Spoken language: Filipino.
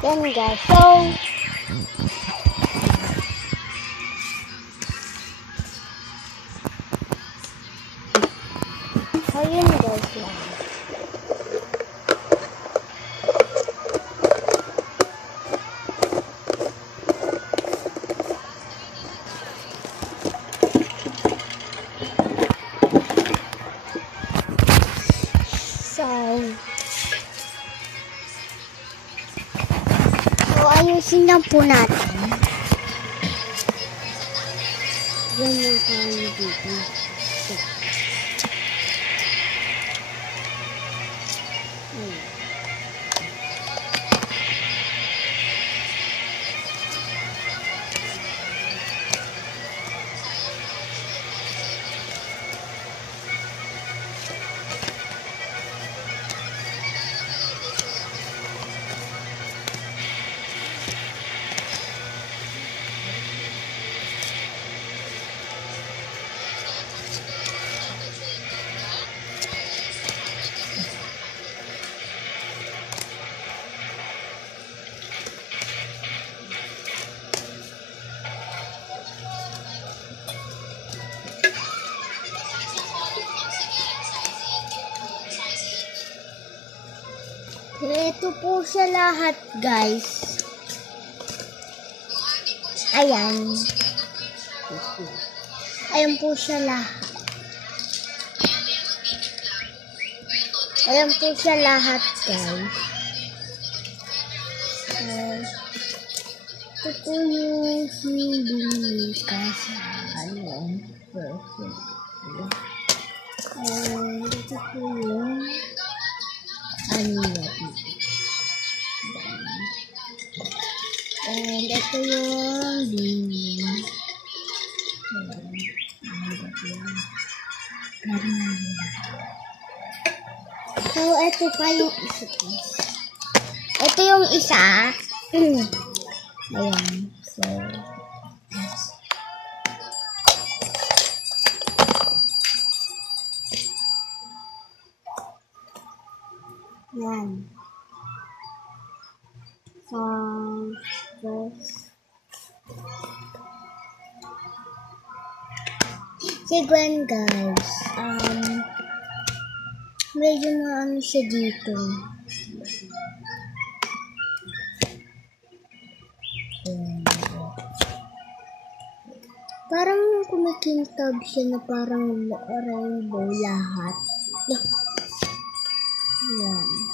Yan guys. So yun guys lang. So ayusin lang po natin. Yan yung kanya dito. Ito po siya lahat, guys. Ayan. Ayan po siya lahat. Ayan po siya lahat, guys. Ito po yung hindi kasi ito po yung and ito yung so ito pa yung isa. Ito yung isa. Ayan. So yan. So si Gwen, guys, medyo maano siya dito. Parang kumikintab siya na parang rainbow lahat. Yan.